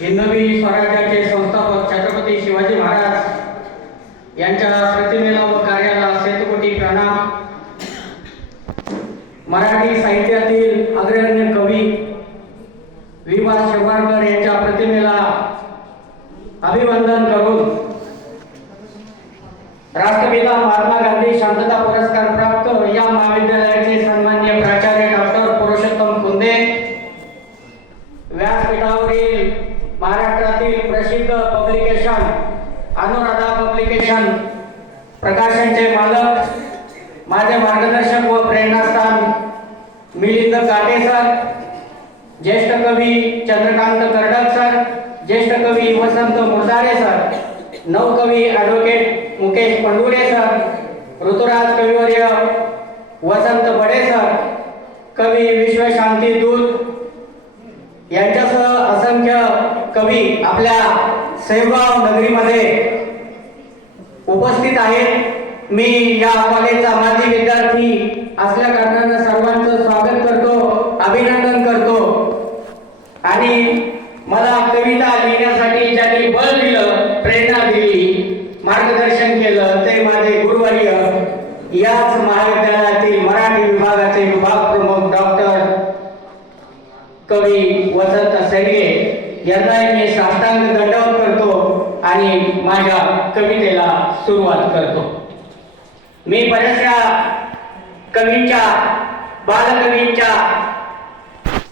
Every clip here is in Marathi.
हिंदवी स्वराज्याचे संस्थापक छत्रपती शिवाजी महाराज यांच्या प्रतिमेला व कार्याला शतकोटी प्रणाम. मराठी साहित्यातील अग्रगण्य कवी वि.वा. शिरवाडकर यांच्या प्रतिमेला अभिवंदन करून राष्ट्रपिता महात्मा गांधी शांतता पुरस्कार प्राप्त या महाविद्यालयाचे सन्माननीय प्राचार्य डॉक्टर पुरुषोत्तम कुंदे, व्यासपीठावरील महाराष्ट्रातील प्रसिद्ध पब्लिकेशन अनुराधा पब्लिकेशन प्रकाशनचे मालक, माझे मार्गदर्शक व प्रेरणास्थान मिलिंद काटे सर, ज्येष्ठ कवी चंद्रकांत कर्डक सर, ज्येष्ठ कवी वसंत मुर्दारे सर, नवकवी ॲडव्होकेट मुकेश पंडुरे सर, ऋतुराज कविवर्य वसंत बडे सर, कवी विश्वशांती दूत यांच्यासह असंख्य कवी आपल्या सेवाव नगरीमध्ये उपस्थित आहेत. मी या कॉलेजचा माजी विद्यार्थी असल्या कारणाने सर्वांचं स्वागत करतो, अभिनंदन करतो. आणि मला कविता लिहिण्यासाठी ज्यांनी बळ दिलं, प्रेरणा दिली, मार्गदर्शन केलं ते माझे गुरुवर्य, याच महाविद्यालयातील मराठी विभागाचे विभाग प्रमुख डॉक्टर कवी वसंत सडगे यांना मी साष्टांग दंडवत करतो आणि माझ्या कवितेला सुरुवात करतो. मी बऱ्याचशा कवींच्या, बालकवींच्या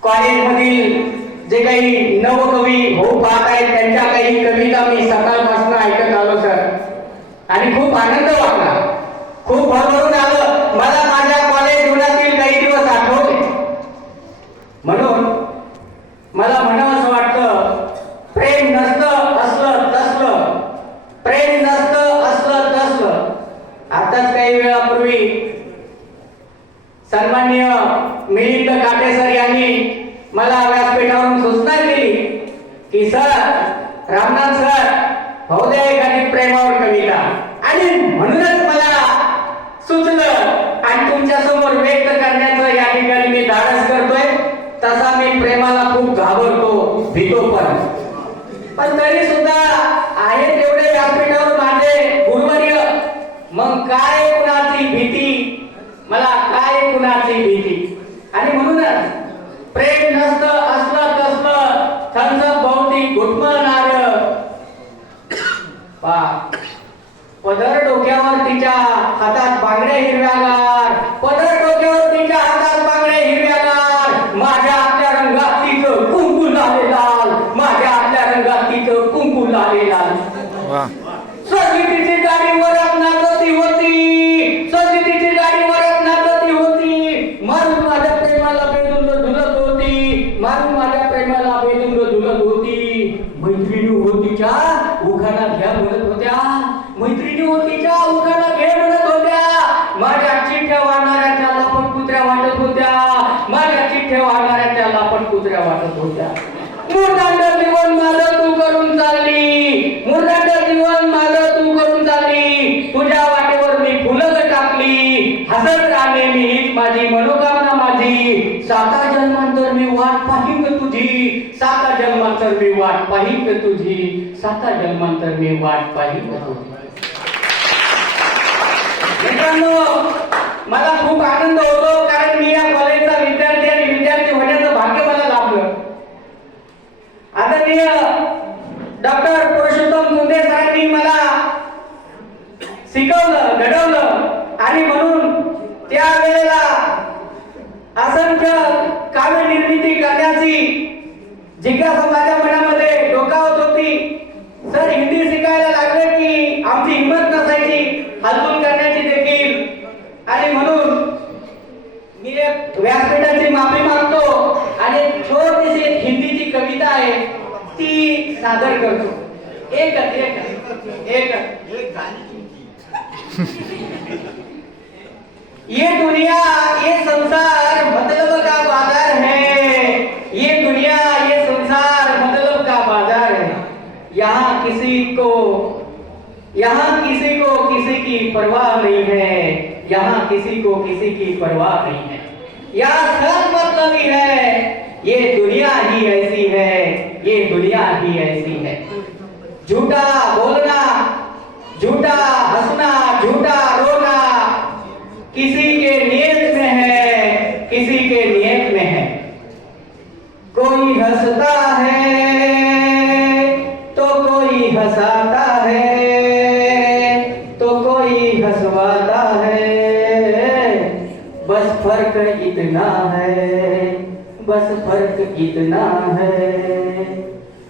कॉलेजमधील जे काही नवकवी होऊ पाहत आहेत त्यांच्या काही कविता मी सकाळपासून ऐकत आलो सर, आणि खूप आनंद वाटला, खूप भरभरून आलं. मला माझ्या कॉलेज जीवनातील काही दिवस आठवले. म्हणून मला म्हणावंसं वाटतं, प्रेम नसतं असलं तसलं, प्रेम नसतं असलं तसलं. आताच काही वेळापूर्वी सन्माननीय मिलिंद काटे सर यांनी मला व्यासपीठावरून सूचना केली की सर, रामनाथ सर होऊ द्या एखादी प्रेमावर कविता. आणि म्हणूनच मला सुचलं आणि तुमच्या समोर व्यक्त करण्याचं या ठिकाणी मी धाडस करतोय. तसा मी प्रेमाला खूप घाबरतो, भीतो पण तरी सुद्धा आहे तेवढे व्यासपीठावर माझे गुरुवर्य. मग काय कुणाची भीती, मला काय कुणाची भीती. आणि म्हणूनच प्रेम नसतं असलं तसलं, थंडसप भोवती घुटमळणार पदर डोक्यावर तिच्या हातात बांगड्या हिरव्यागार, पदर डोक्यावर तिच्या हातात बांगड्या हिरव्यागार, माझ्या आपल्या रंगात तिचं कुंकू लाले लाल, माझ्या आपल्या रंगात तिचं कुंकू लाले लाल. स्वस्तितीची गाडी वरात नाचती होती, स्वस्तितीची गाडी वरात नाचती होती, मारून माझ्या प्रेमाला बेधुंद झुलत होती, मारून माझ्या प्रेमाला बेधुंद झुलत होती. मैत्रिणी होतीच्या उखाणा घ्या म्हणत होत्या, मैत्रिणी होतीच्या उखाणा घे म्हणत होत्या, माझ्या चिठ्ठ्या वाढणाऱ्याच्या लापट कुत्र्या वाटत होत्या, माझ्या चिठ्ठ्या वाढणाऱ्याच्या लापट कुत्र्या वाटत होत्या. मुरदांड जीवन माझं तू करून चालली, मुरदांड जीवन माझं तू करून चालली, तुझ्या वाटेवर मी फुलं टाकली, हसत राहणे मी हीच माझी मनोकामना माझी, साता जन्मांतर मी वाट पाहिन तुझी, साता जन्मांतर मी वाट पाहिन तुझी, साता जन्मांतर मी वाट पाहिन तुझी. मित्रांनो, मला खूप आनंद होतो कारण मी या कॉलेजचा विद्यार्थी आणि विद्यार्थी होण्याचं भाग्य मला लाभलं. आदरणीय डॉक्टर पुरुषोत्तम कुंदे सरांनी मला शिकवलं, घडवलं आणि म्हणून त्या वेळेला असंख्य काव्य निर्मिती करण्याची जिज्ञासा माझ्या मनामध्ये डोकावत होती. सर हिंदी शिकायला लागले की आमची हिंमत नसायची हालचाल करण्याची देखील, आणि म्हणून मी एक व्यासपीठाची माफी मागतो आणि छोटीशी हिंदीची कविता आहे ती सादर करतो. एक ये दुनिया ये संसार मतलब का बाजार है, ये दुनिया ये संसार मतलब का बाजार है, यहाँ किसी को किसी की परवाह नहीं है, यहाँ किसी को किसी की परवाह नहीं है, यहाँ सब मतलबी है, ये दुनिया ही ऐसी है, ये दुनिया ही ऐसी है। झूठा बोलना, झूठा हंसना, झूठा रोना किसी के नियत में है, किसी के नियत में है। कोई हंसता है तो कोई हंसाता है, तो कोई हंसवाता है। बस फर्क इतना है, बस फर्क इतना है।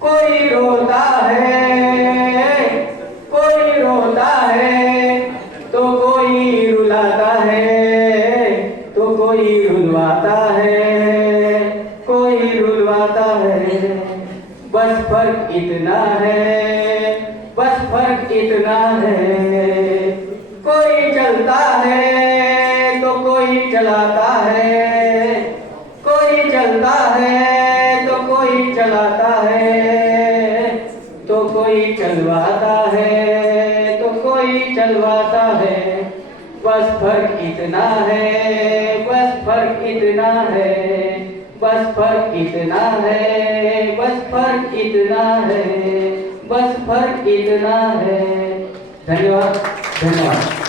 कोई रोता है, कोई रोता है, तो कोई रुलाता है, तो कोई रुलवाता है, कोई रुलवाता है। बस फर्क इतना है, बस फर्क इतना है। कोई चलता है तो कोई चलाता है, कोई चलता है तो कोई चलाता है, तो कोई चलवाता है, तो कोई चलवाता है। बस फर्क इतना है, बस फर्क इतना है, बस फर्क इतना है, बस फर्क इतना है, बस फर्क इतना है। धन्यवाद, धन्यवाद।